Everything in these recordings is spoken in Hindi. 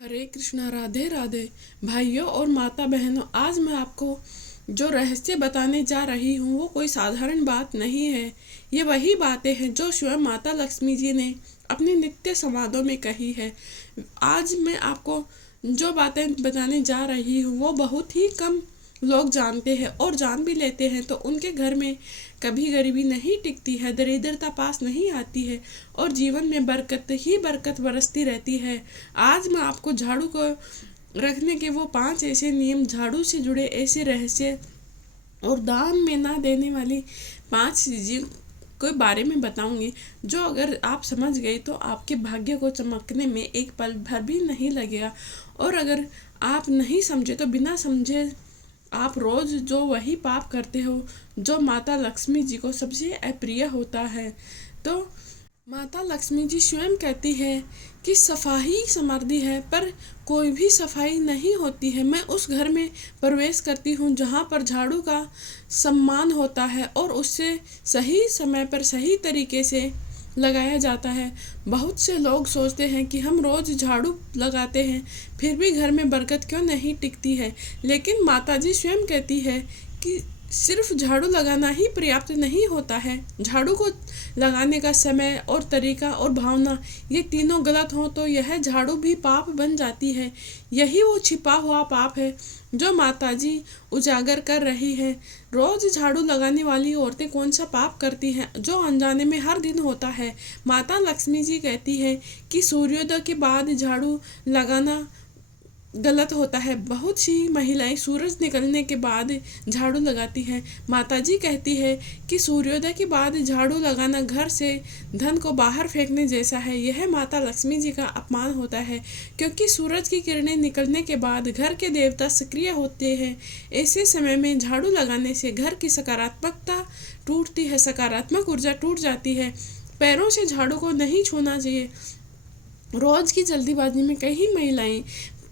हरे कृष्णा, राधे राधे। भाइयों और माता बहनों, आज मैं आपको जो रहस्य बताने जा रही हूँ वो कोई साधारण बात नहीं है। ये वही बातें हैं जो स्वयं माता लक्ष्मी जी ने अपने नित्य संवादों में कही है। आज मैं आपको जो बातें बताने जा रही हूँ वो बहुत ही कम लोग जानते हैं, और जान भी लेते हैं तो उनके घर में कभी गरीबी नहीं टिकती है, दरिद्रता पास नहीं आती है, और जीवन में बरकत ही बरकत बरसती रहती है। आज मैं आपको झाड़ू को रखने के वो 5 ऐसे नियम, झाड़ू से जुड़े ऐसे रहस्य और दान में ना देने वाली 5 चीज़ें के बारे में बताऊंगी, जो अगर आप समझ गए तो आपके भाग्य को चमकने में एक पल भर भी नहीं लगेगा। और अगर आप नहीं समझे तो बिना समझे आप रोज जो वही पाप करते हो जो माता लक्ष्मी जी को सबसे अप्रिय होता है। तो माता लक्ष्मी जी स्वयं कहती है कि सफाई समृद्धि है, पर कोई भी सफाई नहीं होती है। मैं उस घर में प्रवेश करती हूँ जहाँ पर झाड़ू का सम्मान होता है और उससे सही समय पर सही तरीके से लगाया जाता है। बहुत से लोग सोचते हैं कि हम रोज झाड़ू लगाते हैं फिर भी घर में बरकत क्यों नहीं टिकती है, लेकिन माता जी स्वयं कहती है कि सिर्फ झाड़ू लगाना ही पर्याप्त नहीं होता है। झाड़ू को लगाने का समय और तरीका और भावना, ये तीनों गलत हो तो यह झाड़ू भी पाप बन जाती है। यही वो छिपा हुआ पाप है जो माता जी उजागर कर रही है। रोज झाड़ू लगाने वाली औरतें कौन सा पाप करती हैं जो अनजाने में हर दिन होता है। माता लक्ष्मी जी कहती है कि सूर्योदय के बाद झाड़ू लगाना गलत होता है। बहुत सी महिलाएं सूरज निकलने के बाद झाड़ू लगाती हैं। माताजी कहती है कि सूर्योदय के बाद झाड़ू लगाना घर से धन को बाहर फेंकने जैसा है। यह माता लक्ष्मी जी का अपमान होता है, क्योंकि सूरज की किरणें निकलने के बाद घर के देवता सक्रिय होते हैं। ऐसे समय में झाड़ू लगाने से घर की सकारात्मकता टूटती है, सकारात्मक ऊर्जा टूट जाती है। पैरों से झाड़ू को नहीं छूना चाहिए। रोज की जल्दीबाजी में कई महिलाएं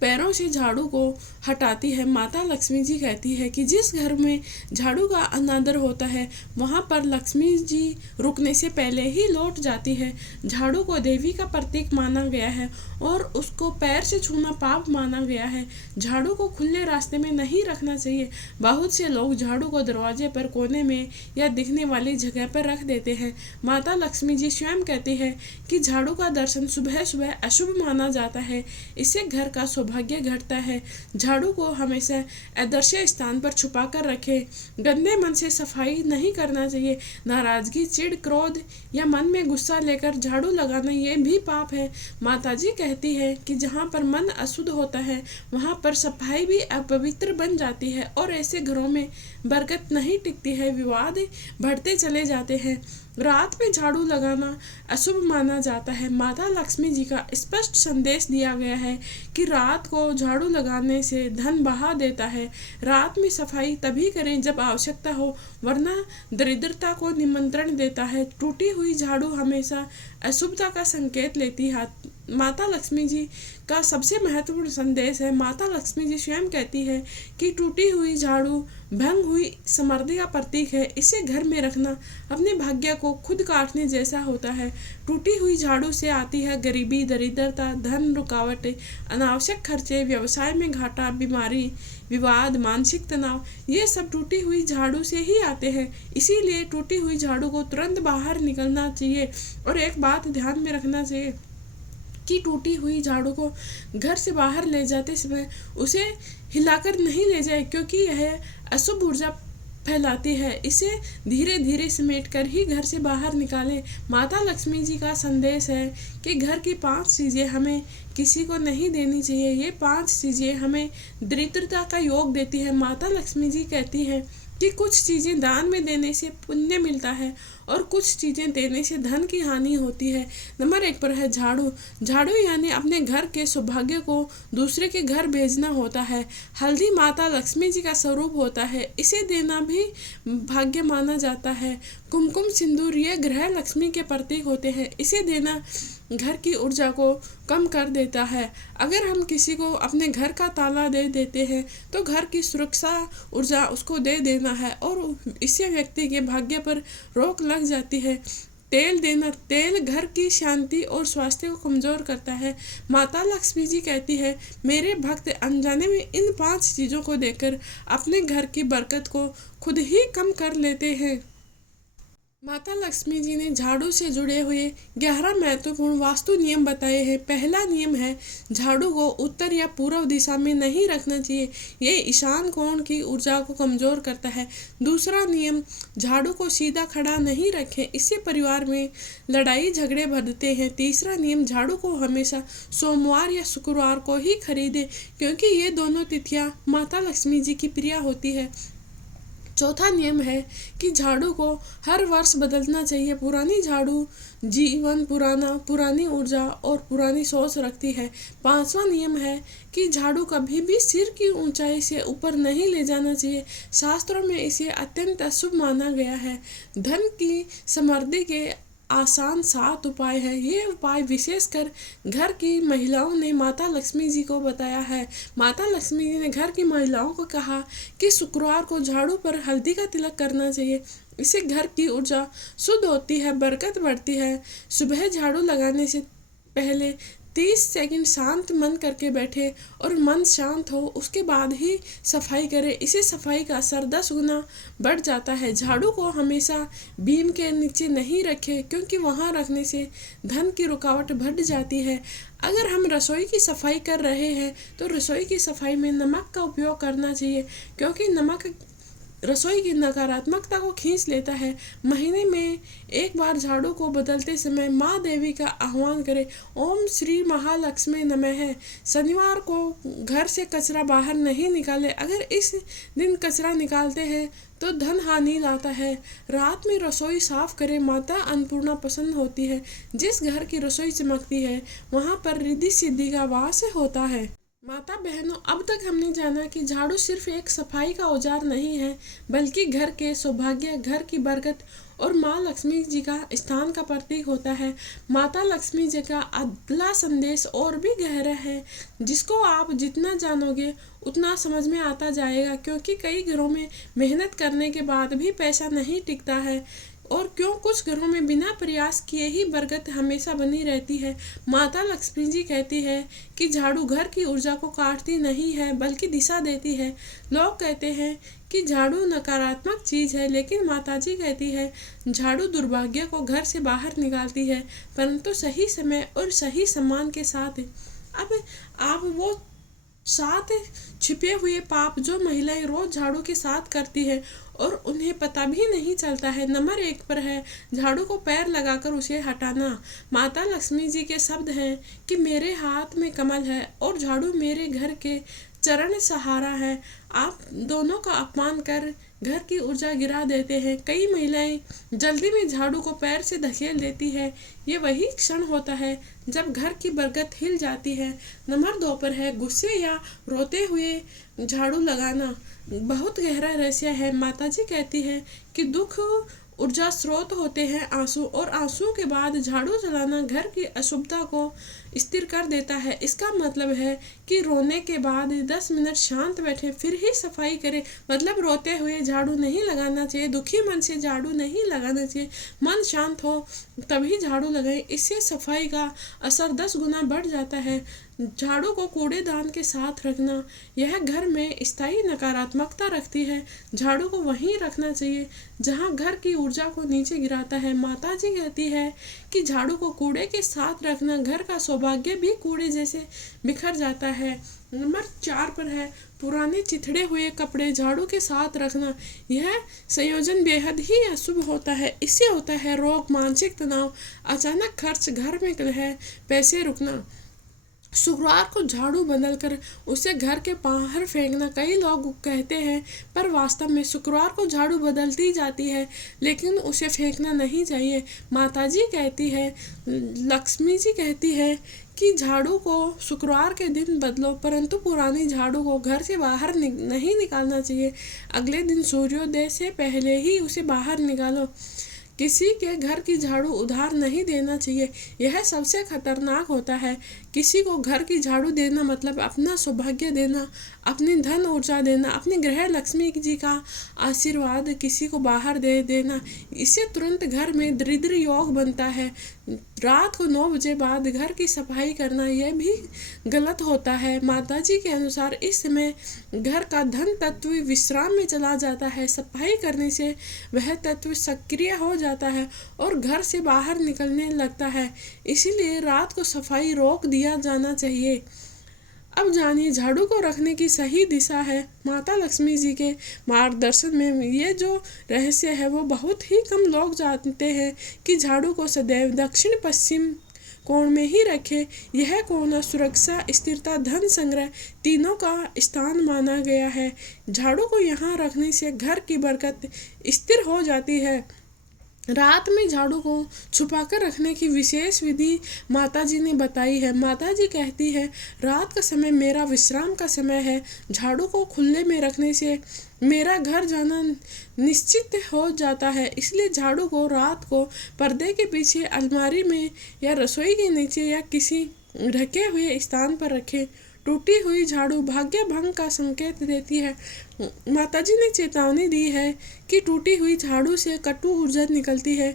पैरों से झाड़ू को हटाती है। माता लक्ष्मी जी कहती है कि जिस घर में झाड़ू का अनादर होता है वहाँ पर लक्ष्मी जी रुकने से पहले ही लौट जाती है। झाड़ू को देवी का प्रतीक माना गया है और उसको पैर से छूना पाप माना गया है। झाड़ू को खुले रास्ते में नहीं रखना चाहिए। बहुत से लोग झाड़ू को दरवाजे पर, कोने में या दिखने वाली जगह पर रख देते हैं। माता लक्ष्मी जी स्वयं कहती है कि झाड़ू का दर्शन सुबह सुबह अशुभ माना जाता है, इससे घर का सौभाग्य घटता है। झाड़ू को हमेशा अदृश्य स्थान पर छुपा कर रखें। गंदे मन से सफाई नहीं करना चाहिए। नाराजगी, चिढ़, क्रोध या मन में गुस्सा लेकर झाड़ू लगाना ये भी पाप है। माताजी कहती है कि जहाँ पर मन अशुद्ध होता है वहाँ पर सफाई भी अपवित्र बन जाती है और ऐसे घरों में बरकत नहीं टिकती है, विवाद बढ़ते चले जाते हैं। रात में झाड़ू लगाना अशुभ माना जाता है। माता लक्ष्मी जी का स्पष्ट संदेश दिया गया है कि रात को झाड़ू लगाने से धन बहा देता है। रात में सफाई तभी करें जब आवश्यकता हो, वरना दरिद्रता को निमंत्रण देता है। टूटी हुई झाड़ू हमेशा अशुभता का संकेत लेती है। माता लक्ष्मी जी का सबसे महत्वपूर्ण संदेश है। माता लक्ष्मी जी स्वयं कहती है कि टूटी हुई झाड़ू भंग हुई समृद्धि का प्रतीक है। इसे घर में रखना अपने भाग्य को खुद काटने जैसा होता है। टूटी हुई झाड़ू से आती है गरीबी, दरिद्रता, धन रुकावटें, अनावश्यक खर्चे, व्यवसाय में घाटा, बीमारी, विवाद, मानसिक तनाव, ये सब टूटी हुई झाड़ू से ही आते हैं। इसीलिए टूटी हुई झाड़ू को तुरंत बाहर निकलना चाहिए। और एक बात ध्यान में रखना चाहिए कि टूटी हुई झाड़ू को घर से बाहर ले जाते समय उसे हिलाकर नहीं ले जाए, क्योंकि यह अशुभ ऊर्जा फैलाती है। इसे धीरे धीरे समेट कर ही घर से बाहर निकालें। माता लक्ष्मी जी का संदेश है कि घर की 5 चीज़ें हमें किसी को नहीं देनी चाहिए। ये 5 चीज़ें हमें दरिद्रता का योग देती है। माता लक्ष्मी जी कहती है कि कुछ चीज़ें दान में देने से पुण्य मिलता है और कुछ चीज़ें देने से धन की हानि होती है। नंबर 1 पर है झाड़ू। झाड़ू यानी अपने घर के सौभाग्य को दूसरे के घर भेजना होता है। हल्दी माता लक्ष्मी जी का स्वरूप होता है, इसे देना भी भाग्य माना जाता है। कुमकुम, सिंदूर ये गृह लक्ष्मी के प्रतीक होते हैं, इसे देना घर की ऊर्जा को कम कर देता है। अगर हम किसी को अपने घर का ताला दे देते हैं तो घर की सुरक्षा ऊर्जा उसको दे देना है और इससे व्यक्ति के भाग्य पर रोक लग जाती है। तेल देना, तेल घर की शांति और स्वास्थ्य को कमजोर करता है। माता लक्ष्मी जी कहती है, मेरे भक्त अनजाने में इन 5 चीजों को देकर अपने घर की बरकत को खुद ही कम कर लेते हैं। माता लक्ष्मी जी ने झाड़ू से जुड़े हुए 11 महत्वपूर्ण वास्तु नियम बताए हैं। पहला नियम है, झाड़ू को उत्तर या पूर्व दिशा में नहीं रखना चाहिए, ये ईशान कोण की ऊर्जा को कमजोर करता है। दूसरा नियम, झाड़ू को सीधा खड़ा नहीं रखें, इससे परिवार में लड़ाई झगड़े बढ़ते हैं। तीसरा नियम, झाड़ू को हमेशा सोमवार या शुक्रवार को ही खरीदें, क्योंकि ये दोनों तिथियां माता लक्ष्मी जी की प्रिय होती है। चौथा नियम है कि झाड़ू को हर वर्ष बदलना चाहिए। पुरानी झाड़ू जीवन पुरानी ऊर्जा और पुरानी सोच रखती है। पांचवा नियम है कि झाड़ू कभी भी सिर की ऊंचाई से ऊपर नहीं ले जाना चाहिए, शास्त्रों में इसे अत्यंत अशुभ माना गया है। धन की समृद्धि के आसान 7 उपाय है। ये उपाय विशेषकर घर की महिलाओं ने माता लक्ष्मी जी को बताया है। माता लक्ष्मी जी ने घर की महिलाओं को कहा कि शुक्रवार को झाड़ू पर हल्दी का तिलक करना चाहिए, इससे घर की ऊर्जा शुद्ध होती है, बरकत बढ़ती है। सुबह झाड़ू लगाने से पहले 30 सेकंड शांत मन करके बैठे और मन शांत हो, उसके बाद ही सफाई करें। इसे सफाई का असर 10 गुना बढ़ जाता है। झाड़ू को हमेशा बीम के नीचे नहीं रखें, क्योंकि वहां रखने से धन की रुकावट बढ़ जाती है। अगर हम रसोई की सफाई कर रहे हैं तो रसोई की सफाई में नमक का उपयोग करना चाहिए, क्योंकि नमक रसोई की नकारात्मकता को खींच लेता है। महीने में एक बार झाड़ू को बदलते समय माँ देवी का आह्वान करें, ओम श्री महालक्ष्मी नमः। शनिवार को घर से कचरा बाहर नहीं निकाले, अगर इस दिन कचरा निकालते हैं तो धन हानि लाता है। रात में रसोई साफ करें, माता अन्नपूर्णा पसंद होती है। जिस घर की रसोई चमकती है वहाँ पर रिद्धि सिद्धि का वास होता है। माता बहनों, अब तक हमने जाना कि झाड़ू सिर्फ एक सफाई का औजार नहीं है, बल्कि घर के सौभाग्य, घर की बरकत और माँ लक्ष्मी जी का स्थान का प्रतीक होता है। माता लक्ष्मी जी का अगला संदेश और भी गहरा है, जिसको आप जितना जानोगे उतना समझ में आता जाएगा, क्योंकि कई घरों में मेहनत करने के बाद भी पैसा नहीं टिकता है, और क्यों कुछ घरों में बिना प्रयास किए ही बरकत हमेशा बनी रहती है। माता लक्ष्मी जी कहती है कि झाड़ू घर की ऊर्जा को काटती नहीं है, बल्कि दिशा देती है। लोग कहते हैं कि झाड़ू नकारात्मक चीज है, लेकिन माता जी कहती है झाड़ू दुर्भाग्य को घर से बाहर निकालती है, परंतु सही समय और सही सम्मान के साथ। अब आप वो 7 छिपे हुए पाप जो महिलाएं रोज झाड़ू के साथ करती है और उन्हें पता भी नहीं चलता है। नंबर 1 पर है झाड़ू को पैर लगाकर उसे हटाना। माता लक्ष्मी जी के शब्द हैं कि मेरे हाथ में कमल है और झाड़ू मेरे घर के चरण सहारा है। आप दोनों का अपमान कर घर की ऊर्जा गिरा देते हैं। कई महिलाएं जल्दी में झाड़ू को पैर से धकेल देती है। ये वही क्षण होता है जब घर की बरकत हिल जाती है। नंबर 2 पर है गुस्से या रोते हुए झाड़ू लगाना। बहुत गहरा रहस्य है। माता जी कहती है कि दुख ऊर्जा स्रोत होते हैं आंसू, और आंसू के बाद झाड़ू चलाना घर की अशुभता को स्थिर कर देता है। इसका मतलब है कि रोने के बाद 10 मिनट शांत बैठे फिर ही सफाई करें। मतलब रोते हुए झाड़ू नहीं लगाना चाहिए, दुखी मन से झाड़ू नहीं लगाना चाहिए। मन शांत हो तभी झाड़ू लगाएं, इससे सफाई का असर 10 गुना बढ़ जाता है। झाड़ू को कूड़ेदान के साथ रखना, यह घर में स्थायी नकारात्मकता रखती है। झाड़ू को वहीं रखना चाहिए जहां घर की ऊर्जा को नीचे गिराता है। माता जी कहती है कि झाड़ू को कूड़े के साथ रखना, घर का सौभाग्य भी कूड़े जैसे बिखर जाता है। नंबर 4 पर है पुराने चिथड़े हुए कपड़े झाड़ू के साथ रखना। यह संयोजन बेहद ही अशुभ होता है। इससे होता है रोग, मानसिक तनाव, अचानक खर्च, घर में कलह, पैसे रुकना। शुक्रवार को झाड़ू बदलकर उसे घर के बाहर फेंकना। कई लोग कहते हैं, पर वास्तव में शुक्रवार को झाड़ू बदलती जाती है, लेकिन उसे फेंकना नहीं चाहिए। माता जी कहती है, लक्ष्मी जी कहती है कि झाड़ू को शुक्रवार के दिन बदलो, परंतु पुरानी झाड़ू को घर से बाहर नहीं निकालना चाहिए। अगले दिन सूर्योदय से पहले ही उसे बाहर निकालो। किसी के घर की झाड़ू उधार नहीं देना चाहिए। यह सबसे खतरनाक होता है, किसी को घर की झाड़ू देना मतलब अपना सौभाग्य देना, अपनी धन ऊर्जा देना, अपनी गृह लक्ष्मी जी का आशीर्वाद किसी को बाहर दे देना। इससे तुरंत घर में दरिद्र योग बनता है। रात को 9 बजे बाद घर की सफाई करना यह भी गलत होता है। माता जी के अनुसार इस समय घर का धन तत्व विश्राम में चला जाता है। सफाई करने से वह तत्व सक्रिय हो जाता है और घर से बाहर निकलने लगता है। इसीलिए रात को सफाई रोक दिया जाना चाहिए। अब जानिए झाड़ू को रखने की सही दिशा है। माता लक्ष्मी जी के मार्गदर्शन में ये जो रहस्य है वो बहुत ही कम लोग जानते हैं कि झाड़ू को सदैव दक्षिण पश्चिम कोण में ही रखें। यह कोना सुरक्षा, स्थिरता, धन संग्रह तीनों का स्थान माना गया है। झाड़ू को यहाँ रखने से घर की बरकत स्थिर हो जाती है। रात में झाड़ू को छुपाकर रखने की विशेष विधि माता जी ने बताई है। माता जी कहती है, रात का समय मेरा विश्राम का समय है। झाड़ू को खुले में रखने से मेरा घर जाना निश्चित हो जाता है। इसलिए झाड़ू को रात को पर्दे के पीछे, अलमारी में या रसोई के नीचे या किसी ढके हुए स्थान पर रखें। टूटी हुई झाड़ू भाग्य भंग का संकेत देती है। माताजी ने चेतावनी दी है कि टूटी हुई झाड़ू से कटु ऊर्जा निकलती है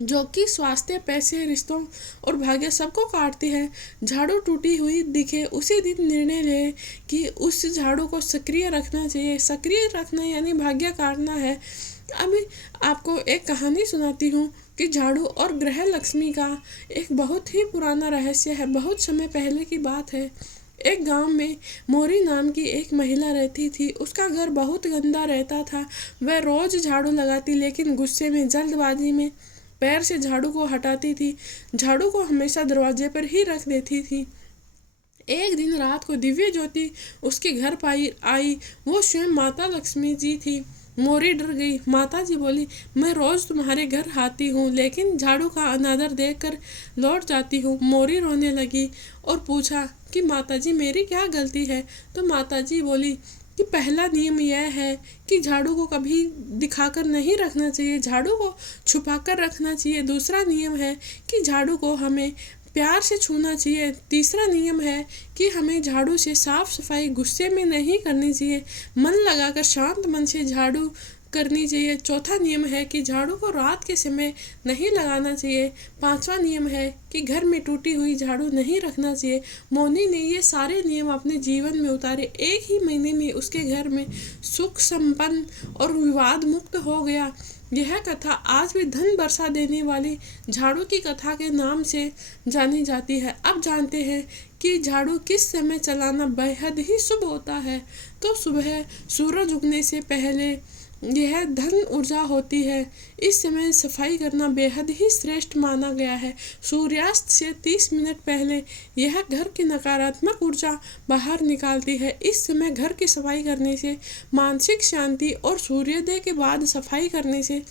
जो कि स्वास्थ्य, पैसे, रिश्तों और भाग्य सबको काटती है। झाड़ू टूटी हुई दिखे उसी दिन निर्णय ले कि उस झाड़ू को सक्रिय रखना चाहिए। सक्रिय रखना यानी भाग्य काटना है। अब आपको एक कहानी सुनाती हूँ कि झाड़ू और गृह लक्ष्मी का एक बहुत ही पुराना रहस्य है। बहुत समय पहले की बात है। एक गांव में मोरी नाम की एक महिला रहती थी। उसका घर बहुत गंदा रहता था। वह रोज झाड़ू लगाती, लेकिन गुस्से में, जल्दबाजी में पैर से झाड़ू को हटाती थी। झाड़ू को हमेशा दरवाजे पर ही रख देती थी। एक दिन रात को दिव्य ज्योति उसके घर आई। वो स्वयं माता लक्ष्मी जी थी। मोरी डर गई। माता जी बोली, मैं रोज तुम्हारे घर आती हूँ, लेकिन झाड़ू का अनादर देखकर लौट जाती हूँ। मोरी रोने लगी और पूछा कि माता जी मेरी क्या गलती है। तो माता जी बोली कि पहला नियम यह है कि झाड़ू को कभी दिखाकर नहीं रखना चाहिए, झाड़ू को छुपाकर रखना चाहिए। दूसरा नियम है कि झाड़ू को हमें प्यार से छूना चाहिए। तीसरा नियम है कि हमें झाड़ू से साफ सफाई गुस्से में नहीं करनी चाहिए, मन लगाकर शांत मन से झाड़ू करनी चाहिए। चौथा नियम है कि झाड़ू को रात के समय नहीं लगाना चाहिए। पांचवा नियम है कि घर में टूटी हुई झाड़ू नहीं रखना चाहिए। मोनी ने ये सारे नियम अपने जीवन में उतारे। एक ही महीने में उसके घर में सुख संपन्न और विवाद मुक्त हो गया। यह कथा आज भी धन बरसा देने वाली झाड़ू की कथा के नाम से जानी जाती है। अब जानते हैं कि झाड़ू किस समय चलाना बेहद ही शुभ होता है। तो सुबह सूरज उगने से पहले यह धन ऊर्जा होती है। इस समय सफाई करना बेहद ही श्रेष्ठ माना गया है। सूर्यास्त से 30 मिनट पहले यह घर की नकारात्मक ऊर्जा बाहर निकालती है। इस समय घर की सफाई करने से मानसिक शांति और सूर्योदय के बाद सफाई करने से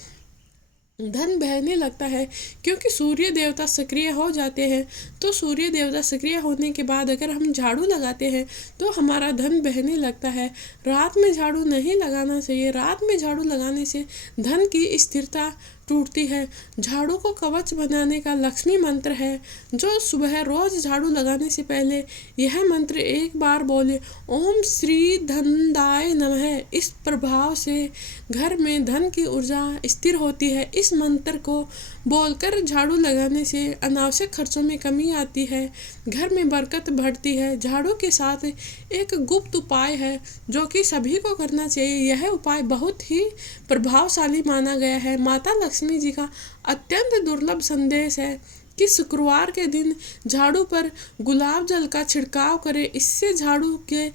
धन बहने लगता है, क्योंकि सूर्य देवता सक्रिय हो जाते हैं। तो सूर्य देवता सक्रिय होने के बाद अगर हम झाड़ू लगाते हैं तो हमारा धन बहने लगता है। रात में झाड़ू नहीं लगाना चाहिए। रात में झाड़ू लगाने से धन की स्थिरता टूटती है। झाड़ू को कवच बनाने का लक्ष्मी मंत्र है, जो सुबह रोज झाड़ू लगाने से पहले यह मंत्र एक बार बोले, ओम श्री धनदाय नमः। इस प्रभाव से घर में धन की ऊर्जा स्थिर होती है। इस मंत्र को बोलकर झाड़ू लगाने से अनावश्यक खर्चों में कमी आती है, घर में बरकत बढ़ती है। झाड़ू के साथ एक गुप्त उपाय है जो कि सभी को करना चाहिए। यह उपाय बहुत ही प्रभावशाली माना गया है। माता लक्ष्मी जी का अत्यंत दुर्लभ संदेश है कि शुक्रवार के दिन झाड़ू पर गुलाब जल का छिड़काव करें। इससे झाड़ू के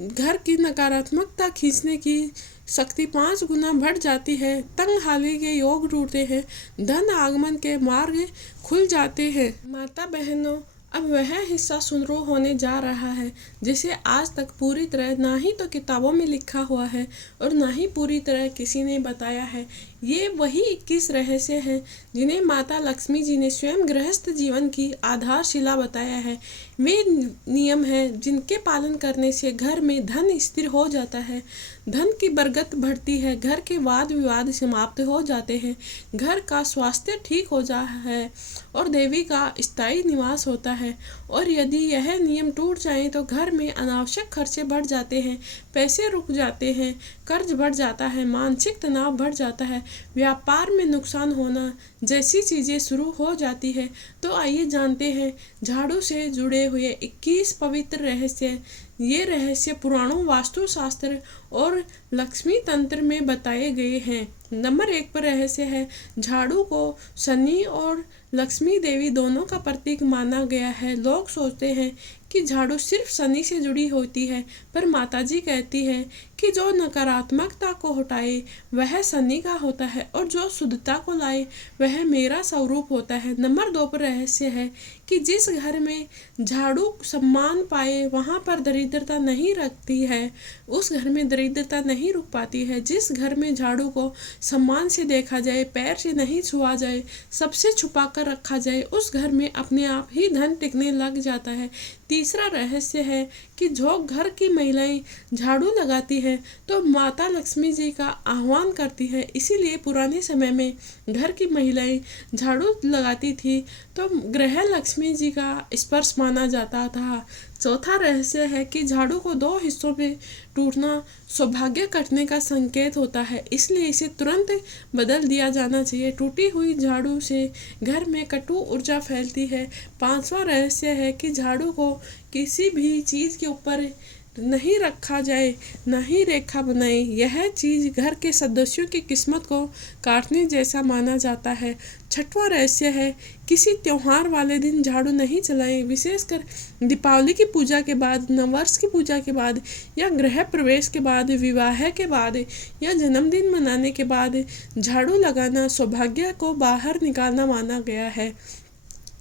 घर की नकारात्मकता खींचने की शक्ति 5 गुना बढ़ जाती है। तंगहाली के योग टूटते हैं, धन आगमन के मार्ग खुल जाते हैं। माता बहनों, अब वह हिस्सा शुरू होने जा रहा है जिसे आज तक पूरी तरह ना ही तो किताबों में लिखा हुआ है और ना ही पूरी तरह किसी ने बताया है। ये वही 21 रहस्य हैं जिन्हें माता लक्ष्मी जी ने स्वयं गृहस्थ जीवन की आधारशिला बताया है। वे नियम हैं जिनके पालन करने से घर में धन स्थिर हो जाता है, धन की बरकत बढ़ती है, घर के वाद विवाद समाप्त हो जाते हैं, घर का स्वास्थ्य ठीक हो जाता है और देवी का स्थायी निवास होता है। और यदि यह नियम टूट जाए तो घर में अनावश्यक खर्चे बढ़ जाते हैं, पैसे रुक जाते हैं, कर्ज बढ़ जाता है, मानसिक तनाव बढ़ जाता है, व्यापार में नुकसान होना जैसी चीज़ें शुरू हो जाती है। तो आइए जानते हैं झाड़ू से जुड़े हुए 21 पवित्र रहस्य। ये रहस्य पुराणों, वास्तुशास्त्र और लक्ष्मी तंत्र में बताए गए हैं। नंबर 1 पर रहस्य है, झाड़ू को शनि और लक्ष्मी देवी दोनों का प्रतीक माना गया है। लोग सोचते हैं कि झाड़ू सिर्फ शनि से जुड़ी होती है, पर माताजी कहती है कि जो नकारात्मकता को हटाए वह शनि का होता है और जो शुद्धता को लाए वह मेरा स्वरूप होता है। नंबर 2 पर रहस्य है कि जिस घर में झाड़ू सम्मान पाए वहाँ पर दरिद्रता नहीं रखती है, उस घर में दरिद्रता नहीं रुक पाती है। जिस घर में झाड़ू को सम्मान से देखा जाए, पैर से नहीं छुआ जाए, सबसे छुपा कर रखा जाए, उस घर में अपने आप ही धन टिकने लग जाता है। तीसरा रहस्य है कि जो घर की महिलाएं झाड़ू लगाती है तो माता लक्ष्मी जी का आह्वान करती है, इसीलिए पुराने समय में घर की महिलाएं झाड़ू लगाती थी तो गृह लक्ष्मी जी का स्पर्श माना जाता था। चौथा रहस्य है कि झाड़ू को 2 हिस्सों में टूटना सौभाग्य कटने का संकेत होता है, इसलिए इसे तुरंत बदल दिया जाना चाहिए। टूटी हुई झाड़ू से घर में कटु ऊर्जा फैलती है। 5वां रहस्य है कि झाड़ू को किसी भी चीज़ के ऊपर नहीं रखा जाए, ना ही रेखा बनाए। यह चीज़ घर के सदस्यों की किस्मत को काटने जैसा माना जाता है। 6वां रहस्य है, किसी त्योहार वाले दिन झाड़ू नहीं चलाएं, विशेषकर दीपावली की पूजा के बाद, नववर्ष की पूजा के बाद या गृह प्रवेश के बाद, विवाह के बाद या जन्मदिन मनाने के बाद झाड़ू लगाना सौभाग्य को बाहर निकालना माना गया है।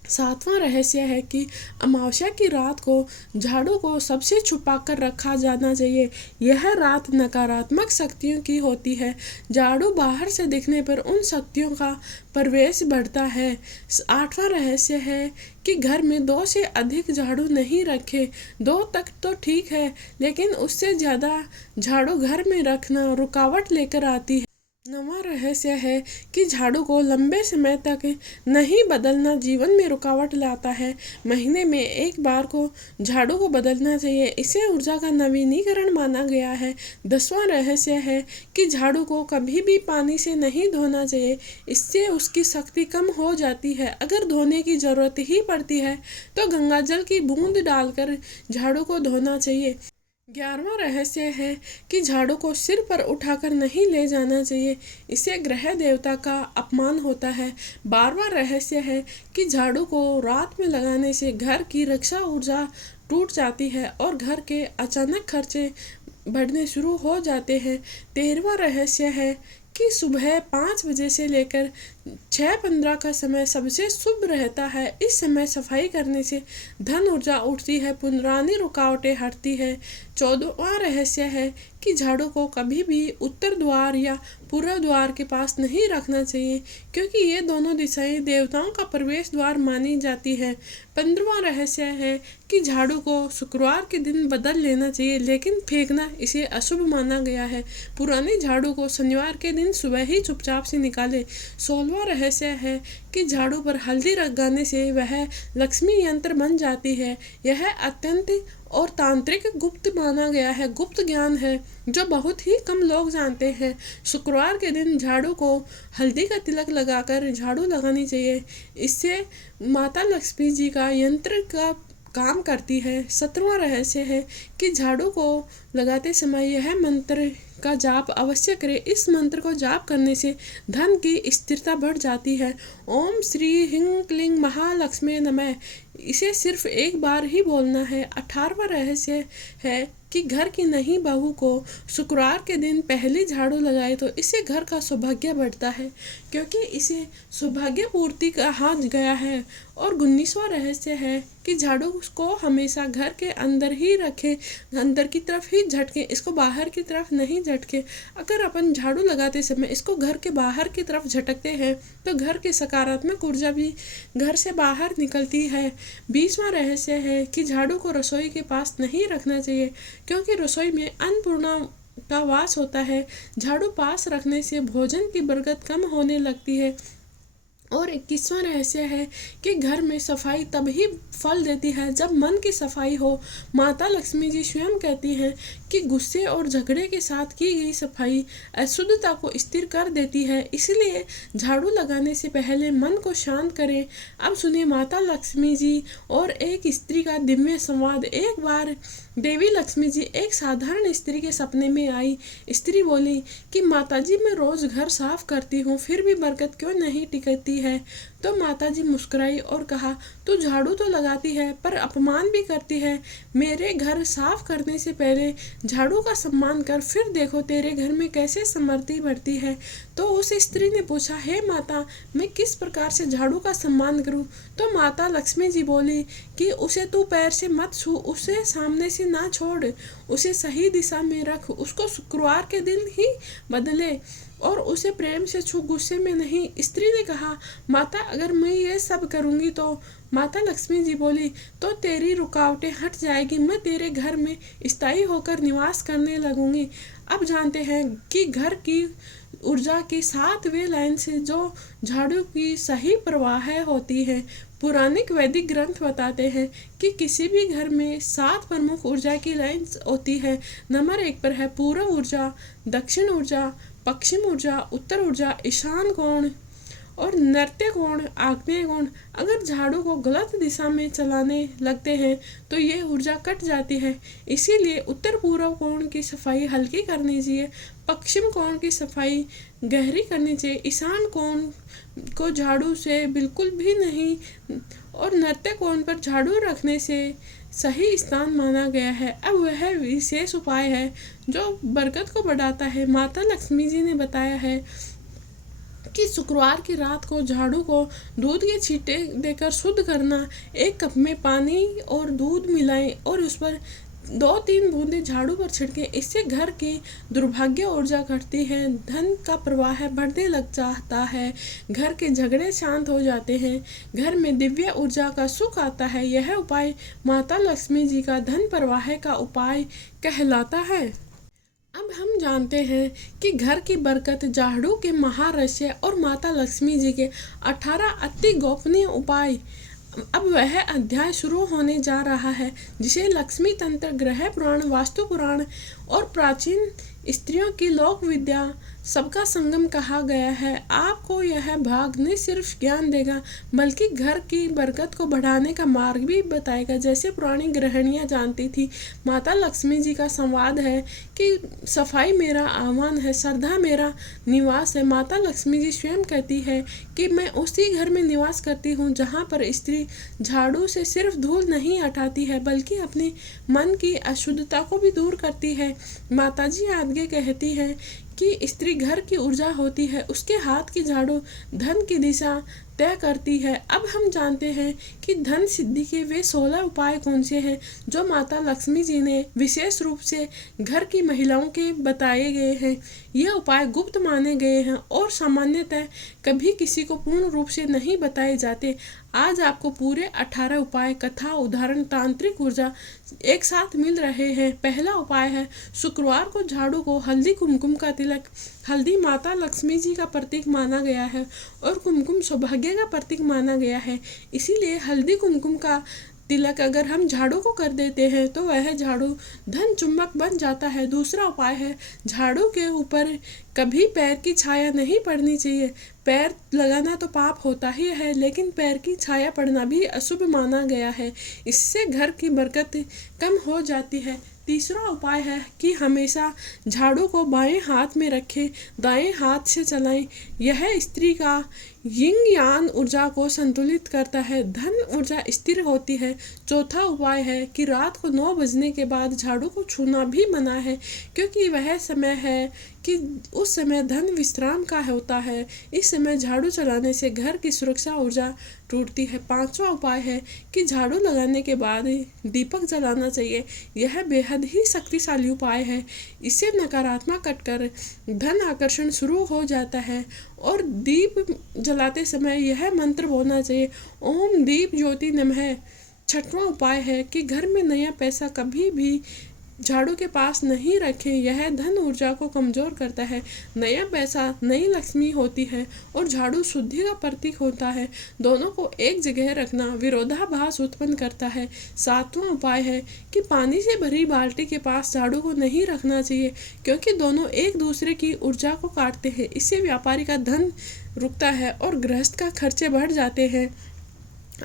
7वां रहस्य है कि अमावस्या की रात को झाड़ू को सबसे छुपा कर रखा जाना चाहिए। यह रात नकारात्मक शक्तियों की होती है। झाड़ू बाहर से दिखने पर उन शक्तियों का प्रवेश बढ़ता है। 8वां रहस्य है कि घर में 2 से अधिक झाड़ू नहीं रखे। 2 तक तो ठीक है, लेकिन उससे ज़्यादा झाड़ू घर में रखना रुकावट लेकर आती है। 9वां रहस्य है कि झाड़ू को लंबे समय तक नहीं बदलना जीवन में रुकावट लाता है। महीने में 1 बार को झाड़ू को बदलना चाहिए, इसे ऊर्जा का नवीनीकरण माना गया है। 10वां रहस्य है कि झाड़ू को कभी भी पानी से नहीं धोना चाहिए, इससे उसकी शक्ति कम हो जाती है। अगर धोने की ज़रूरत ही पड़ती है तो गंगाजल की बूंद डालकर झाड़ू को धोना चाहिए। 11वां रहस्य है कि झाड़ू को सिर पर उठाकर नहीं ले जाना चाहिए, इससे ग्रह देवता का अपमान होता है। 12वां रहस्य है कि झाड़ू को रात में लगाने से घर की रक्षा ऊर्जा टूट जाती है और घर के अचानक खर्चे बढ़ने शुरू हो जाते हैं। 13वां रहस्य है कि सुबह 5 बजे से लेकर 6:15 का समय सबसे शुभ रहता है। इस समय सफाई करने से धन ऊर्जा उठती है, पुरानी रुकावटें हटती है। 14वां रहस्य है कि झाड़ू को कभी भी उत्तर द्वार या पूर्व द्वार के पास नहीं रखना चाहिए, क्योंकि ये दोनों दिशाएं देवताओं का प्रवेश द्वार मानी जाती है। 15वां रहस्य है कि झाड़ू को शुक्रवार के दिन बदल लेना चाहिए, लेकिन फेंकना इसे अशुभ माना गया है। पुराने झाड़ू को शनिवार के दिन सुबह ही चुपचाप से निकाले। 16वां रहस्य है कि झाड़ू पर हल्दी लगाने से वह लक्ष्मी यंत्र बन जाती है। यह अत्यंत और तांत्रिक गुप्त माना गया है, गुप्त ज्ञान है जो बहुत ही कम लोग जानते हैं। शुक्रवार के दिन झाड़ू को हल्दी का तिलक लगाकर झाड़ू लगानी चाहिए, इससे माता लक्ष्मी जी का यंत्र का काम करती है। 17वां रहस्य है कि झाड़ू को लगाते समय यह मंत्र का जाप अवश्य करें। इस मंत्र को जाप करने से धन की स्थिरता बढ़ जाती है। ओम श्री ह्रीं क्लीं महालक्ष्मी नमः, इसे सिर्फ 1 बार ही बोलना है। 18वां रहस्य है कि घर की नई बहू को शुक्रवार के दिन पहली झाड़ू लगाए तो इससे घर का सौभाग्य बढ़ता है, क्योंकि इसे सौभाग्य पूर्ति कहा गया है। और 19वां रहस्य है कि झाड़ू को हमेशा घर के अंदर ही रखें, अंदर की तरफ ही झटके, इसको बाहर की तरफ नहीं झटके। अगर अपन झाड़ू लगाते समय इसको घर के बाहर की तरफ झटकते हैं तो घर की सकारात्मक ऊर्जा भी घर से बाहर निकलती है। 20वां रहस्य है कि झाड़ू को रसोई के पास नहीं रखना चाहिए, क्योंकि रसोई में अन्नपूर्णा का वास होता है। झाड़ू पास रखने से भोजन की बरकत कम होने लगती है। और 21वां रहस्य है कि घर में सफाई तभी फल देती है जब मन की सफाई हो। माता लक्ष्मी जी स्वयं कहती हैं कि गुस्से और झगड़े के साथ की गई सफाई अशुद्धता को स्थिर कर देती है, इसलिए झाड़ू लगाने से पहले मन को शांत करें। अब सुनिए माता लक्ष्मी जी और एक स्त्री का दिव्य संवाद। एक बार देवी लक्ष्मी जी एक साधारण स्त्री के सपने में आई। स्त्री बोली कि माताजी, मैं रोज घर साफ करती हूँ, फिर भी बरकत क्यों नहीं टिकती है। तो माताजी मुस्कुराई और कहा, तू झाड़ू तो लगाती है पर अपमान भी करती है। मेरे घर साफ करने से पहले झाड़ू का सम्मान कर, फिर देखो तेरे घर में कैसे समृद्धि बढ़ती है। तो उस स्त्री ने पूछा, हे माता, मैं किस प्रकार से झाड़ू का सम्मान करूं? तो माता लक्ष्मी जी बोली कि उसे तू पैर से मत छू, उसे सामने से ना छोड़, उसे सही दिशा में रख, उसको शुक्रवार के दिन ही बदले और उसे प्रेम से छू, गुस्से में नहीं। स्त्री ने कहा, माता, अगर मैं ये सब करूंगी तो? माता लक्ष्मी जी बोली, तो तेरी रुकावटें हट जाएगी, मैं तेरे घर में स्थायी होकर निवास करने लगूंगी। अब जानते हैं कि घर की ऊर्जा की 7वें लाइन से जो झाड़ू की सही प्रवाह होती है। पुरानिक वैदिक ग्रंथ बताते हैं कि किसी भी घर में 7 प्रमुख ऊर्जा की लाइन होती है। नंबर 1 पर है पूर्व ऊर्जा, दक्षिण ऊर्जा, पश्चिम ऊर्जा, उत्तर ऊर्जा, ईशान कोण और नृत्य कोण, आग्नेय कोण। अगर झाड़ू को गलत दिशा में चलाने लगते हैं तो ये ऊर्जा कट जाती है, इसीलिए उत्तर पूर्व कोण की सफाई हल्की करनी चाहिए, पश्चिम कोण की सफाई गहरी करनी चाहिए, ईशान कोण को झाड़ू से बिल्कुल भी नहीं और नृत्य कोण पर झाड़ू रखने से सही स्थान माना गया है। अब वह विशेष उपाय है जो बरकत को बढ़ाता है। माता लक्ष्मी जी ने बताया है कि शुक्रवार की रात को झाड़ू को दूध के छींटे देकर शुद्ध करना। 1 कप में पानी और दूध मिलाएं और उस पर 2-3 बूंदे झाड़ू पर छिड़के। इससे घर की दुर्भाग्य ऊर्जा घटती है, धन का प्रवाह बढ़ने लग जाता है, घर के झगड़े शांत हो जाते हैं, घर में दिव्य ऊर्जा का सुख आता है। यह उपाय माता लक्ष्मी जी का धन प्रवाह का उपाय कहलाता है। अब हम जानते हैं कि घर की बरकत, झाड़ू के महारहस्य और माता लक्ष्मी जी के 18 अति गोपनीय उपाय। अब वह अध्याय शुरू होने जा रहा है जिसे लक्ष्मी तंत्र, ग्रह पुराण, वास्तु पुराण और प्राचीन स्त्रियों की लोक विद्या सबका संगम कहा गया है। आपको यह भाग न सिर्फ ज्ञान देगा बल्कि घर की बरकत को बढ़ाने का मार्ग भी बताएगा। जैसे पुरानी गृहिणियाँ जानती थी, माता लक्ष्मी जी का संवाद है कि सफाई मेरा आह्वान है, श्रद्धा मेरा निवास है। माता लक्ष्मी जी स्वयं कहती है कि मैं उसी घर में निवास करती हूँ जहाँ पर स्त्री झाड़ू से सिर्फ धूल नहीं हटाती है बल्कि अपने मन की अशुद्धता को भी दूर करती है। माताजी आगे कहती है कि स्त्री घर की ऊर्जा होती है, उसके हाथ की झाड़ू धन की दिशा तय करती है। अब हम जानते हैं कि धन सिद्धि के वे 16 उपाय कौन से हैं जो माता लक्ष्मी जी ने विशेष रूप से घर की महिलाओं के बताए गए हैं। ये उपाय गुप्त माने गए हैं और सामान्यतः कभी किसी को पूर्ण रूप से नहीं बताए जाते। आज आपको पूरे 18 उपाय, कथा, उदाहरण, तांत्रिक ऊर्जा एक साथ मिल रहे हैं। पहला उपाय है शुक्रवार को झाड़ू को हल्दी कुमकुम का तिलक। हल्दी माता लक्ष्मी जी का प्रतीक माना गया है और कुमकुम सौभाग्य का प्रतीक माना गया है, इसीलिए हल्दी कुमकुम का तिलक अगर हम झाड़ू को कर देते हैं तो वह झाड़ू धन चुंबक बन जाता है। दूसरा उपाय है झाड़ू के ऊपर कभी पैर की छाया नहीं पड़नी चाहिए। पैर लगाना तो पाप होता ही है, लेकिन पैर की छाया पड़ना भी अशुभ माना गया है, इससे घर की बरकत कम हो जाती है। तीसरा उपाय है कि हमेशा झाड़ू को बाएं हाथ में रखें, दाएं हाथ से चलाएं। यह स्त्री का यिंग यान ऊर्जा को संतुलित करता है, धन ऊर्जा स्थिर होती है। चौथा उपाय है कि रात को 9 बजने के बाद झाड़ू को छूना भी मना है, क्योंकि वह समय है कि उस समय धन विश्राम का होता है। इस समय झाड़ू चलाने से घर की सुरक्षा ऊर्जा टूटती है। पांचवा उपाय है कि झाड़ू लगाने के बाद दीपक जलाना चाहिए। यह बेहद ही शक्तिशाली उपाय है। इससे नकारात्मक कटकर धन आकर्षण शुरू हो जाता है। और दीप जलाते समय यह मंत्र बोलना चाहिए, ओम दीप ज्योति नमः। छठवां उपाय है कि घर में नया पैसा कभी भी झाड़ू के पास नहीं रखें, यह धन ऊर्जा को कमजोर करता है। नया पैसा नई लक्ष्मी होती है और झाड़ू शुद्धि का प्रतीक होता है। दोनों को एक जगह रखना विरोधाभास उत्पन्न करता है। सातवां उपाय है कि पानी से भरी बाल्टी के पास झाड़ू को नहीं रखना चाहिए, क्योंकि दोनों एक दूसरे की ऊर्जा को काटते हैं। इससे व्यापारी का धन रुकता है और गृहस्थ का खर्चे बढ़ जाते हैं।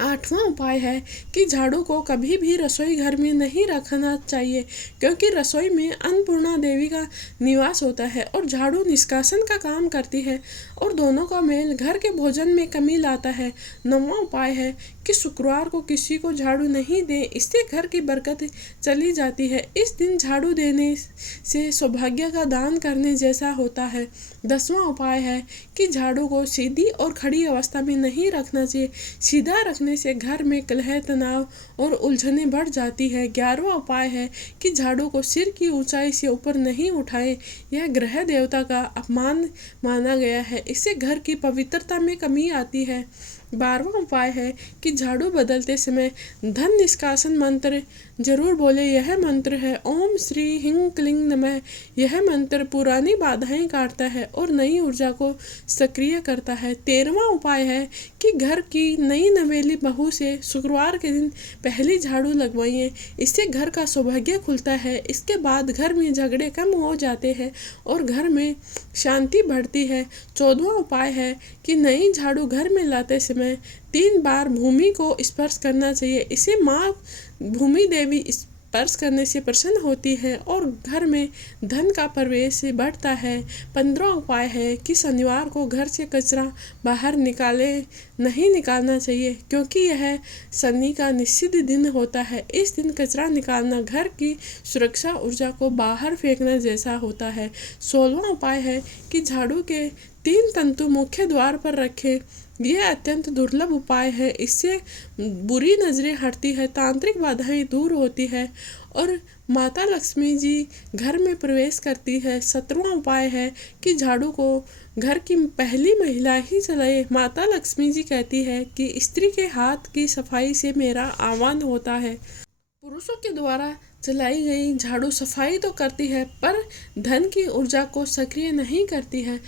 आठवां उपाय है कि झाड़ू को कभी भी रसोई घर में नहीं रखना चाहिए, क्योंकि रसोई में अन्नपूर्णा देवी का निवास होता है और झाड़ू निष्कासन का काम करती है और दोनों का मेल घर के भोजन में कमी लाता है। नौवां उपाय है कि शुक्रवार को किसी को झाड़ू नहीं दें, इससे घर की बरकत चली जाती है। इस दिन झाड़ू देने से सौभाग्य का दान करने जैसा होता है। 10वां उपाय है कि झाड़ू को सीधी और खड़ी अवस्था में नहीं रखना चाहिए। सीधा रखने से घर में कलह, तनाव और उलझने बढ़ जाती है। 11वां उपाय है कि झाड़ू को सिर की ऊंचाई से ऊपर नहीं उठाएं, यह ग्रह देवता का अपमान माना गया है। इससे घर की पवित्रता में कमी आती है। 12वां उपाय है कि झाड़ू बदलते समय धन निष्कासन मंत्र जरूर बोले। यह मंत्र है ओम श्री हिंग क्लिंग नमः। यह मंत्र पुरानी बाधाएं काटता है और नई ऊर्जा को सक्रिय करता है। 13वां उपाय है कि घर की नई नवेली बहू से शुक्रवार के दिन पहली झाड़ू लगवाइए, इससे घर का सौभाग्य खुलता है। इसके बाद घर में झगड़े कम हो जाते हैं और घर में शांति बढ़ती है। 14वां उपाय है कि नई झाड़ू घर में लाते समय 3 बार भूमि को स्पर्श करना चाहिए। इसे माँ भूमि देवी स्पर्श करने से प्रसन्न होती है और घर में धन का प्रवेश बढ़ता है। 15वां उपाय है कि शनिवार को घर से कचरा बाहर नहीं निकालना चाहिए, क्योंकि यह शनि का निषिद्ध दिन होता है। इस दिन कचरा निकालना घर की सुरक्षा ऊर्जा को बाहर फेंकना जैसा होता है। 16वां उपाय है कि झाड़ू के 3 तंतु मुख्य द्वार पर रखें। यह अत्यंत दुर्लभ उपाय है। इससे बुरी नजरें हटती है, तांत्रिक बाधाएं दूर होती है और माता लक्ष्मी जी घर में प्रवेश करती है। 17वां उपाय है कि झाड़ू को घर की पहली महिला ही चलाए। माता लक्ष्मी जी कहती है कि स्त्री के हाथ की सफाई से मेरा आह्वान होता है। पुरुषों के द्वारा चलाई गई झाड़ू सफाई तो करती है, पर धन की ऊर्जा को सक्रिय नहीं करती है।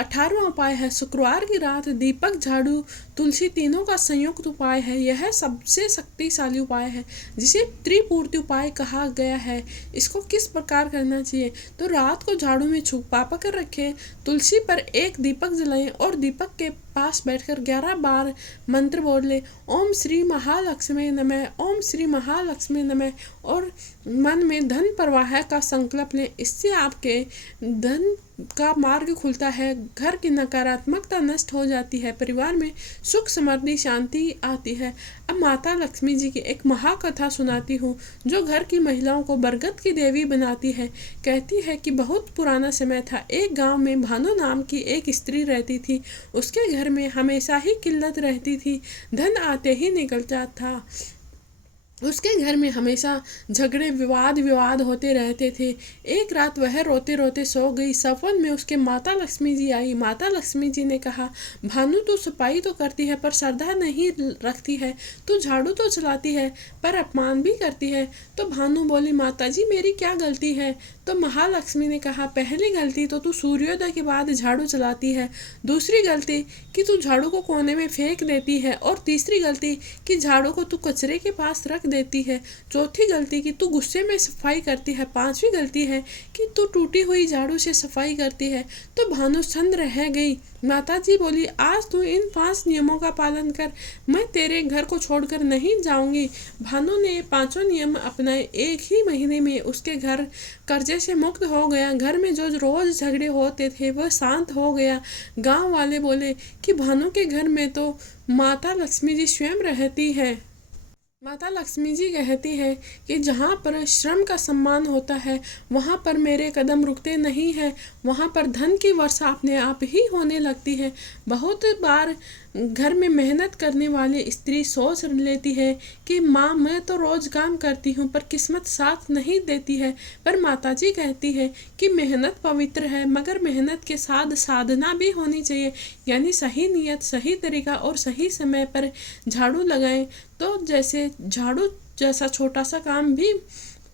18वां उपाय है शुक्रवार की रात दीपक, झाड़ू, तुलसी तीनों का संयुक्त उपाय है। यह सबसे शक्तिशाली उपाय है, जिसे त्रिपूर्ति उपाय कहा गया है। इसको किस प्रकार करना चाहिए? तो रात को झाड़ू में छुपा कर रखें, तुलसी पर एक दीपक जलाएं और दीपक के पास बैठकर 11 बार मंत्र बोल ले, ओम श्री महालक्ष्मी नमः, ओम श्री महालक्ष्मी नमः, और मन में धन प्रवाह का संकल्प लें। इससे आपके धन का मार्ग खुलता है, घर की नकारात्मकता नष्ट हो जाती है, परिवार में सुख समृद्धि शांति आती है। अब माता लक्ष्मी जी की एक महाकथा सुनाती हूँ, जो घर की महिलाओं को बरगद की देवी बनाती है। कहती है कि बहुत पुराना समय था, एक गांव में भानु नाम की एक स्त्री रहती थी। उसके घर में हमेशा ही किल्लत रहती थी, धन आते ही निकलता था। उसके घर में हमेशा झगड़े विवाद होते रहते थे। एक रात वह रोते रोते सो गई। सपन में उसके माता लक्ष्मी जी आई। माता लक्ष्मी जी ने कहा, भानु तू सफाई तो करती है पर श्रद्धा नहीं रखती है, तू झाड़ू तो चलाती है पर अपमान भी करती है। तो भानु बोली, माता जी मेरी क्या गलती है? तो महालक्ष्मी ने कहा, पहली गलती तो तू सूर्योदय के बाद झाड़ू चलाती है, दूसरी गलती कि तू झाड़ू को कोने में फेंक देती है, और तीसरी गलती कि झाड़ू को तू कचरे के पास रख देती है। चौथी गलती कि तू गुस्से में सफाई करती है। पांचवी गलती है कि तू टूटी हुई झाड़ू से सफाई करती है। तो भानु सन्न रह गई। माताजी बोली, आज तू इन 5 नियमों का पालन कर, मैं तेरे घर को छोड़कर नहीं जाऊंगी। भानु ने 5 नियम अपनाए। एक ही महीने में उसके घर कर्जे से मुक्त हो गया। घर में जो रोज झगड़े होते थे वह शांत हो गया। गांव वाले बोले कि भानु के घर में तो माता लक्ष्मी जी स्वयं रहती है। माता लक्ष्मी जी कहती है कि जहाँ पर श्रम का सम्मान होता है वहाँ पर मेरे कदम रुकते नहीं हैं, वहाँ पर धन की वर्षा अपने आप ही होने लगती है। बहुत बार घर में मेहनत करने वाली स्त्री सोच लेती है कि माँ मैं तो रोज काम करती हूँ पर किस्मत साथ नहीं देती है। पर माताजी कहती है कि मेहनत पवित्र है, मगर मेहनत के साथ साधना भी होनी चाहिए, यानी सही नियत, सही तरीका और सही समय पर झाड़ू लगाएं। तो जैसे झाड़ू जैसा छोटा सा काम भी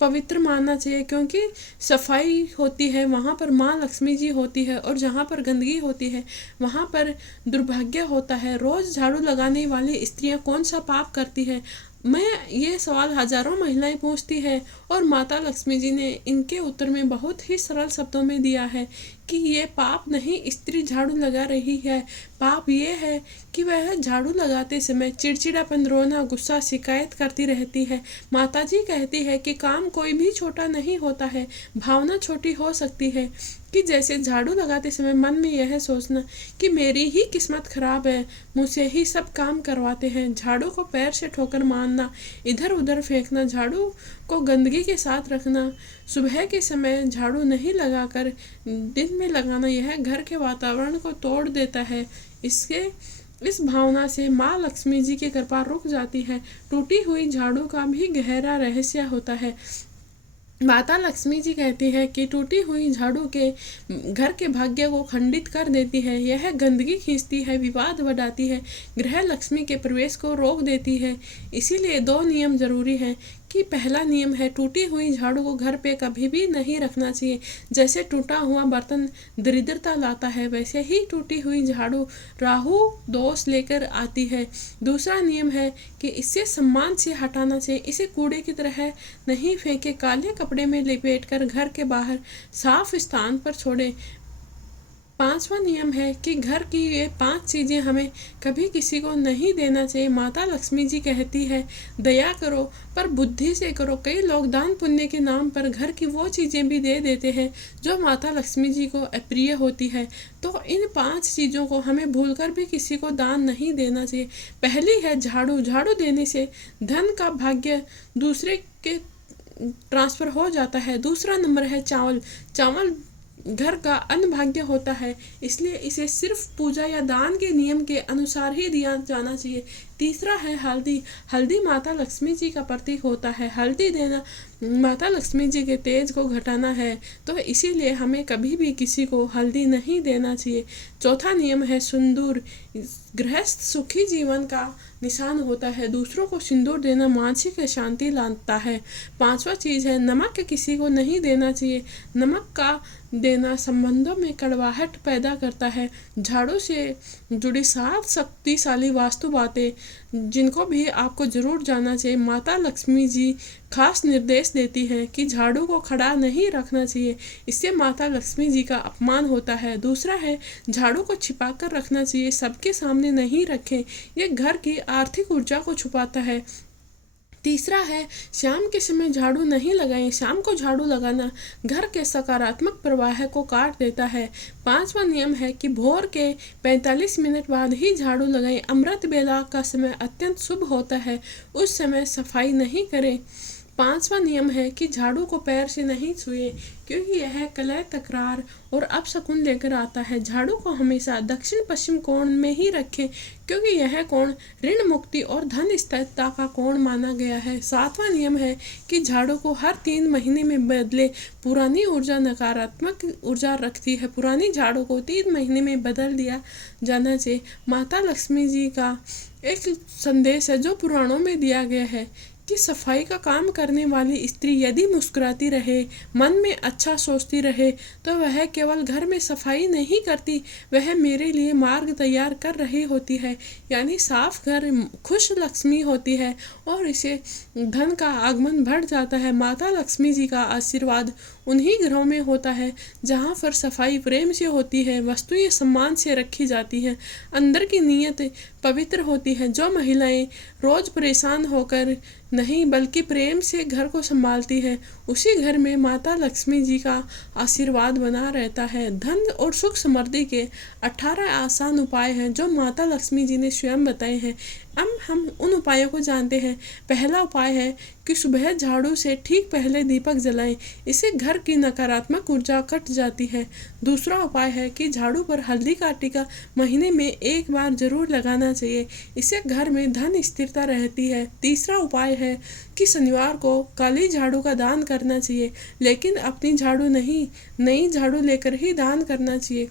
पवित्र मानना चाहिए, क्योंकि सफाई होती है वहाँ पर माँ लक्ष्मी जी होती है, और जहाँ पर गंदगी होती है वहाँ पर दुर्भाग्य होता है। रोज झाड़ू लगाने वाली स्त्रियाँ कौन सा पाप करती है? मैं ये सवाल हजारों महिलाएं पूछती है, और माता लक्ष्मी जी ने इनके उत्तर में बहुत ही सरल शब्दों में दिया है कि ये पाप नहीं स्त्री झाड़ू लगा रही है, पाप ये है कि वह झाड़ू लगाते समय चिड़चिड़ापन, रोना, गुस्सा, शिकायत करती रहती है। माताजी कहती है कि काम कोई भी छोटा नहीं होता है, भावना छोटी हो सकती है, कि जैसे झाड़ू लगाते समय मन में यह सोचना कि मेरी ही किस्मत खराब है, मुझसे ही सब काम करवाते हैं। झाड़ू को पैर से ठोकर मारना, इधर उधर फेंकना, झाड़ू को गंदगी के साथ रखना, सुबह के समय झाड़ू नहीं लगाकर दिन में लगाना, यह घर के वातावरण को तोड़ देता है। इस भावना से माँ लक्ष्मी जी की कृपा रुक जाती है। टूटी हुई झाड़ू का भी गहरा रहस्य होता है। माता लक्ष्मी जी कहती है कि टूटी हुई झाड़ू के घर के भाग्य को खंडित कर देती है, यह गंदगी खींचती है, विवाद बढ़ाती है, गृह लक्ष्मी के प्रवेश को रोक देती है। इसीलिए 2 नियम जरूरी हैं कि पहला नियम है टूटी हुई झाड़ू को घर पे कभी भी नहीं रखना चाहिए। जैसे टूटा हुआ बर्तन दरिद्रता लाता है, वैसे ही टूटी हुई झाड़ू राहु दोष लेकर आती है। दूसरा नियम है कि इसे सम्मान से हटाना चाहिए, इसे कूड़े की तरह नहीं फेंके, काले कपड़े में लपेटकर घर के बाहर साफ स्थान पर छोड़े। 5वां नियम है कि घर की ये 5 चीज़ें हमें कभी किसी को नहीं देना चाहिए। माता लक्ष्मी जी कहती है दया करो पर बुद्धि से करो। कई लोग दान पुण्य के नाम पर घर की वो चीज़ें भी दे देते हैं जो माता लक्ष्मी जी को अप्रिय होती है। तो इन 5 चीज़ों को हमें भूलकर भी किसी को दान नहीं देना चाहिए। पहली है झाड़ू। झाड़ू देने से धन का भाग्य दूसरे के ट्रांसफ़र हो जाता है। दूसरा नंबर है चावल। चावल घर का अन्न भाग्य होता है, इसलिए इसे सिर्फ पूजा या दान के नियम के अनुसार ही दिया जाना चाहिए। तीसरा है हल्दी। हल्दी माता लक्ष्मी जी का प्रतीक होता है। हल्दी देना माता लक्ष्मी जी के तेज को घटाना है, तो इसीलिए हमें कभी भी किसी को हल्दी नहीं देना चाहिए। चौथा नियम है सिंदूर। गृहस्थ सुखी जीवन का निशान होता है, दूसरों को सिंदूर देना मानसिक शांति लाता है। 5वां चीज़ है नमक। किसी को नहीं देना चाहिए। नमक का देना संबंधों में कड़वाहट पैदा करता है। झाड़ू से जुड़ी 7 शक्तिशाली वास्तु बातें जिनको भी आपको जरूर जानना चाहिए। माता लक्ष्मी जी खास निर्देश देती हैं कि झाड़ू को खड़ा नहीं रखना चाहिए, इससे माता लक्ष्मी जी का अपमान होता है। दूसरा है झाड़ू को छिपा कर रखना चाहिए, सबके सामने नहीं रखें, यह घर की आर्थिक ऊर्जा को छुपाता है। तीसरा है शाम के समय झाड़ू नहीं लगाएं। शाम को झाड़ू लगाना घर के सकारात्मक प्रवाह को काट देता है। 5वां नियम है कि भोर के 45 मिनट बाद ही झाड़ू लगाएं। अमृत बेला का समय अत्यंत शुभ होता है, उस समय सफाई नहीं करें। 5वां नियम है कि झाड़ू को पैर से नहीं छुए, क्योंकि यह कलह, तकरार और अपशकुन लेकर आता है। झाड़ू को हमेशा दक्षिण पश्चिम कोण में ही रखें, क्योंकि यह कोण ऋण मुक्ति और धन स्थिरता का कोण माना गया है। 7वां नियम है कि झाड़ू को हर 3 महीने में बदले। पुरानी ऊर्जा नकारात्मक ऊर्जा रखती है, पुरानी झाड़ू को 3 महीने में बदल दिया जाना चाहिए। माता लक्ष्मी जी का एक संदेश है जो पुराणों में दिया गया है कि सफाई का काम करने वाली स्त्री यदि मुस्कुराती रहे, मन में अच्छा सोचती रहे, तो वह केवल घर में सफाई नहीं करती, वह मेरे लिए मार्ग तैयार कर रही होती है। यानी साफ घर खुश लक्ष्मी होती है और इसे धन का आगमन बढ़ जाता है। माता लक्ष्मी जी का आशीर्वाद उन्हीं घरों में होता है जहाँ पर सफाई प्रेम से होती है, वस्तुएं सम्मान से रखी जाती हैं, अंदर की नीयत पवित्र होती है। जो महिलाएं रोज परेशान होकर नहीं बल्कि प्रेम से घर को संभालती है, उसी घर में माता लक्ष्मी जी का आशीर्वाद बना रहता है। धन और सुख समृद्धि के 18 आसान उपाय हैं जो माता लक्ष्मी जी ने स्वयं बताए हैं। अब हम उन उपायों को जानते हैं। पहला उपाय है कि सुबह झाड़ू से ठीक पहले दीपक जलाएं, इससे घर की नकारात्मक ऊर्जा कट जाती है। दूसरा उपाय है कि झाड़ू पर हल्दी का टीका महीने में एक बार जरूर लगाना चाहिए, इससे घर में धन स्थिरता रहती है। तीसरा उपाय है कि शनिवार को काली झाड़ू का दान करना चाहिए, लेकिन अपनी झाड़ू नहीं, नई झाड़ू लेकर ही दान करना चाहिए।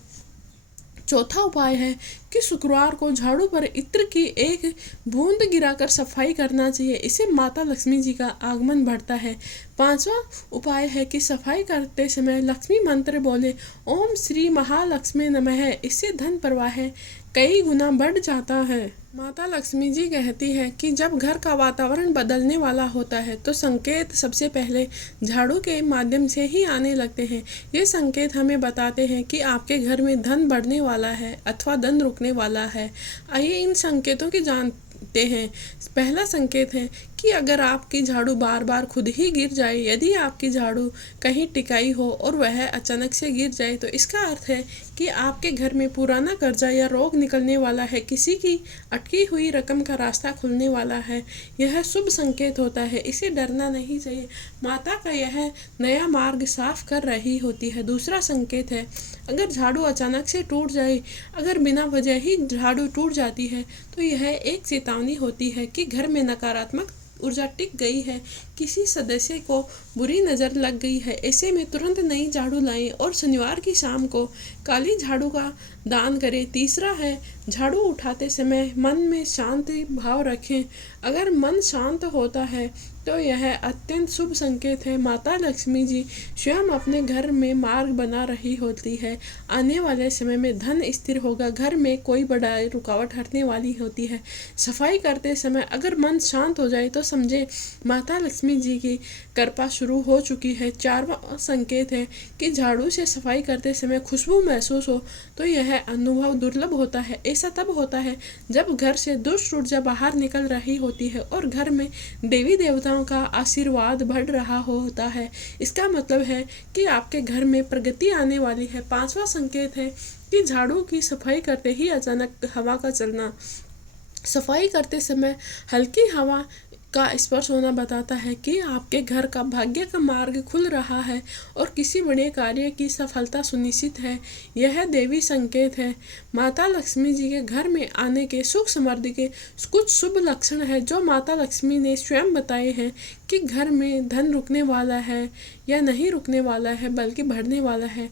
चौथा उपाय है कि शुक्रवार को झाड़ू पर इत्र की एक बूंद गिराकर सफाई करना चाहिए, इससे माता लक्ष्मी जी का आगमन बढ़ता है। पांचवा उपाय है कि सफाई करते समय लक्ष्मी मंत्र बोले, ओम श्री महालक्ष्मी नमः, इससे धन प्रवाह कई गुना बढ़ जाता है। माता लक्ष्मी जी कहती है कि जब घर का वातावरण बदलने वाला होता है तो संकेत सबसे पहले झाड़ू के माध्यम से ही आने लगते हैं। ये संकेत हमें बताते हैं कि आपके घर में धन बढ़ने वाला है अथवा धन रुकने वाला है। आइए इन संकेतों की जानते हैं। पहला संकेत है कि अगर आपकी झाड़ू बार बार खुद ही गिर जाए, यदि आपकी झाड़ू कहीं टिकाई हो और वह अचानक से गिर जाए तो इसका अर्थ है कि आपके घर में पुराना कर्जा या रोग निकलने वाला है, किसी की अटकी हुई रकम का रास्ता खुलने वाला है। यह शुभ संकेत होता है, इसे डरना नहीं चाहिए। माता का यह नया मार्ग साफ कर रही होती है। दूसरा संकेत है अगर झाड़ू अचानक से टूट जाए, अगर बिना वजह ही झाड़ू टूट जाती है तो यह एक चेतावनी होती है कि घर में नकारात्मक ऊर्जा टिक गई है, किसी सदस्य को बुरी नज़र लग गई है। ऐसे में तुरंत नई झाड़ू लाएं और शनिवार की शाम को काली झाड़ू का दान करें। तीसरा है झाड़ू उठाते समय मन में शांति भाव रखें। अगर मन शांत होता है तो यह अत्यंत शुभ संकेत है। माता लक्ष्मी जी स्वयं अपने घर में मार्ग बना रही होती है। आने वाले समय में धन स्थिर होगा, घर में कोई बड़ा रुकावट हटने वाली होती है। सफाई करते समय अगर मन शांत हो जाए तो समझे माता लक्ष्मी जी की कृपा शुरू हो चुकी है। चारवां संकेत है कि झाड़ू से सफाई करते समय खुशबू महसूस हो तो यह अनुभव दुर्लभ होता है। ऐसा तब होता है जब घर से दुष्ट ऊर्जा बाहर निकल रही होती है और घर में देवी देवताओं का आशीर्वाद बढ़ रहा होता है। इसका मतलब है कि आपके घर में प्रगति आने वाली है। पांचवा संकेत है कि झाड़ू की सफाई करते ही अचानक हवा का चलना। सफाई करते समय हल्की हवा का स्पर्श होना बताता है कि आपके घर का भाग्य का मार्ग खुल रहा है और किसी बड़े कार्य की सफलता सुनिश्चित है। यह देवी संकेत है। माता लक्ष्मी जी के घर में आने के सुख समृद्धि के कुछ शुभ लक्षण है जो माता लक्ष्मी ने स्वयं बताए हैं कि घर में धन रुकने वाला है या नहीं रुकने वाला है बल्कि बढ़ने वाला है।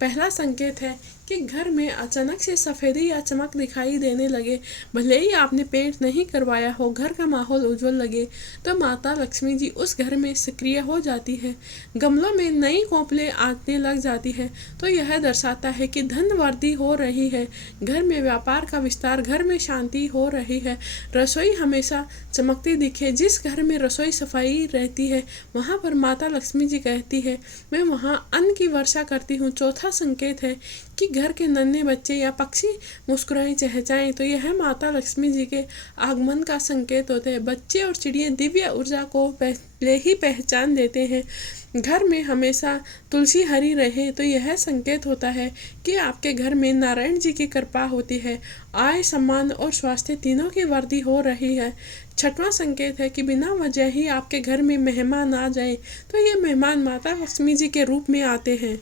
पहला संकेत है कि घर में अचानक से सफ़ेदी या चमक दिखाई देने लगे। भले ही आपने पेंट नहीं करवाया हो, घर का माहौल उज्जवल लगे तो माता लक्ष्मी जी उस घर में सक्रिय हो जाती है। गमलों में नई कोपलें आने लग जाती है तो यह दर्शाता है कि धन वृद्धि हो रही है। घर में व्यापार का विस्तार, घर में शांति हो रही है। रसोई हमेशा चमकती दिखे। जिस घर में रसोई सफाई रहती है वहाँ पर माता लक्ष्मी जी कहती है मैं वहाँ अन्न की वर्षा करती हूँ। चौथा संकेत है कि घर के नन्हे बच्चे या पक्षी मुस्कुराएं चहचहाएं तो यह माता लक्ष्मी जी के आगमन का संकेत होते हैं। बच्चे और चिड़िया दिव्य ऊर्जा को पहले ही पहचान लेते हैं। घर में हमेशा तुलसी हरी रहे तो यह संकेत होता है कि आपके घर में नारायण जी की कृपा होती है। आय, सम्मान और स्वास्थ्य तीनों की वृद्धि हो रही है। छठवां संकेत है कि बिना वजह ही आपके घर में मेहमान आ जाए तो ये मेहमान माता लक्ष्मी जी के रूप में आते हैं।